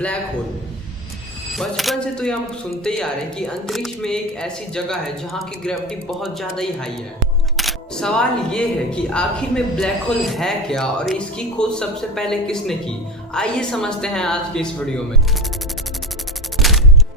Black hole. बचपन से तो ये हम सुनते ही आ रहे हैं कि अंतरिक्ष में एक ऐसी जगह है जहाँ की ग्रेविटी बहुत ज़्यादा ही हाई है। सवाल ये है कि आखिर में ब्लैक होल है क्या और इसकी खोज सबसे पहले किसने की। आइए समझते हैं आज के इस वीडियो में।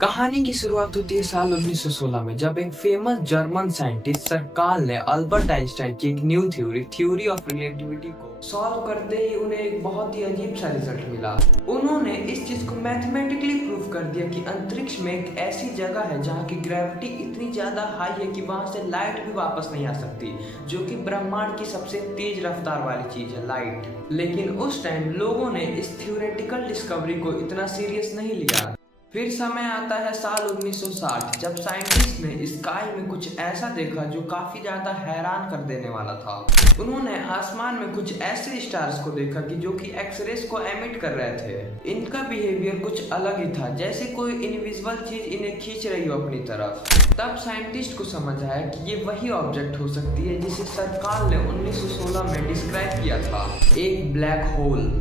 कहानी की शुरुआत होती है साल 1916 में, जब एक famous German scientist sir Karl ने अल्बर्ट आइंस्टाइन की एक न्यू थ्योरी ऑफ रिलेटिविटी को सॉल्व करते ही उन्हें एक बहुत ही अजीब सा रिजल्ट मिला। उन्होंने इस चीज को मैथमेटिकली प्रूव कर दिया कि अंतरिक्ष में एक ऐसी जगह है जहाँ की ग्रेविटी इतनी ज्यादा हाई है कि वहां से लाइट भी वापस नहीं आ सकती, जो कि ब्रह्मांड की सबसे तेज रफ्तार वाली चीज है, लाइट। लेकिन उस टाइम लोगों ने इस थ्योरेटिकल डिस्कवरी को इतना सीरियस नहीं लिया। फिर समय आता है साल 1960, जब साइंटिस्ट ने स्काई में कुछ ऐसा देखा जो काफी ज्यादा हैरान कर देने वाला था। उन्होंने आसमान में कुछ ऐसे स्टार्स को देखा कि जो कि एक्सरेज को एमिट कर रहे थे। इनका बिहेवियर कुछ अलग ही था, जैसे कोई इनविजिबल चीज इन्हें खींच रही हो अपनी तरफ। तब साइंटिस्ट को समझ आया कि ये वही ऑब्जेक्ट हो सकती है जिसे सर कार्ल ने 1916 में डिस्क्राइब किया था, एक ब्लैक होल।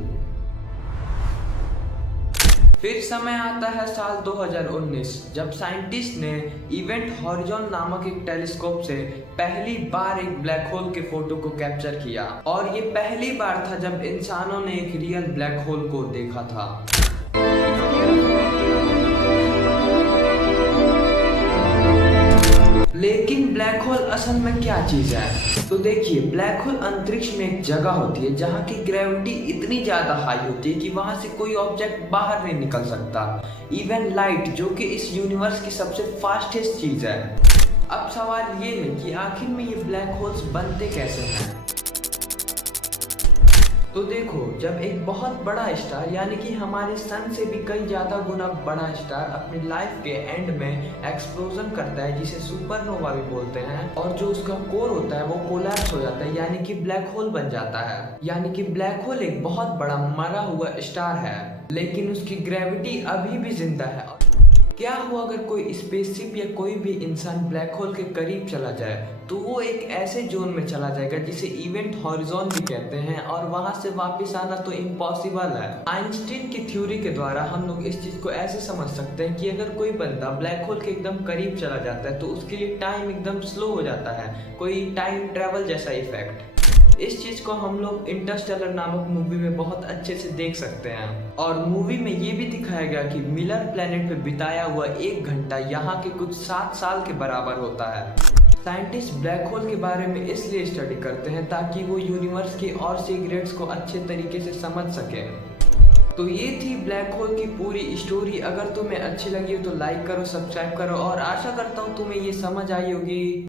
फिर समय आता है साल 2019, जब साइंटिस्ट ने इवेंट हॉरिजॉन नामक एक टेलीस्कोप से पहली बार एक ब्लैक होल के फोटो को कैप्चर किया। और ये पहली बार था जब इंसानों ने एक रियल ब्लैक होल को देखा था। लेकिन ब्लैक होल असल में क्या चीज है? तो देखिए, ब्लैक होल अंतरिक्ष में एक जगह होती है जहाँ की ग्रेविटी इतनी ज्यादा हाई होती है कि वहां से कोई ऑब्जेक्ट बाहर नहीं निकल सकता, इवन लाइट, जो कि इस यूनिवर्स की सबसे फास्टेस्ट चीज है। अब सवाल ये है कि आखिर में ये ब्लैक होल्स बनते कैसे हैं? तो देखो, जब एक बहुत बड़ा स्टार, यानी कि हमारे सन से भी कई ज्यादा गुना बड़ा स्टार अपनी लाइफ के एंड में एक्सप्लोजन करता है, जिसे सुपरनोवा भी बोलते हैं, और जो उसका कोर होता है वो कोलैप्स हो जाता है, यानी कि ब्लैक होल बन जाता है। यानी कि ब्लैक होल एक बहुत बड़ा मरा हुआ स्टार है, लेकिन उसकी ग्रेविटी अभी भी जिंदा है। क्या हुआ अगर कोई स्पेसशिप या कोई भी इंसान ब्लैक होल के करीब चला जाए, तो वो एक ऐसे जोन में चला जाएगा जिसे इवेंट हॉरिजॉन भी कहते हैं, और वहां से वापस आना तो इम्पॉसिबल है। आइंस्टीन की थ्योरी के द्वारा हम लोग इस चीज को ऐसे समझ सकते हैं कि अगर कोई बंदा ब्लैक होल के एकदम करीब चला जाता है तो उसके लिए टाइम एकदम स्लो हो जाता है, कोई टाइम ट्रेवल जैसा इफेक्ट। इस चीज को हम लोग इंटरस्टेलर नामक मूवी में बहुत अच्छे से देख सकते हैं। और मूवी में ये भी दिखाया गया कि मिलर प्लेनेट पे बिताया हुआ 1 घंटा यहाँ के कुछ 7 साल के बराबर होता है। साइंटिस्ट ब्लैक होल के बारे में इसलिए स्टडी करते हैं ताकि वो यूनिवर्स के और सीक्रेट्स को अच्छे तरीके से समझ सके। तो ये थी ब्लैक होल की पूरी स्टोरी। अगर तुम्हें अच्छी लगी हो तो लाइक करो, सब्सक्राइब करो, और आशा करता हूँ तुम्हें ये समझ आई होगी।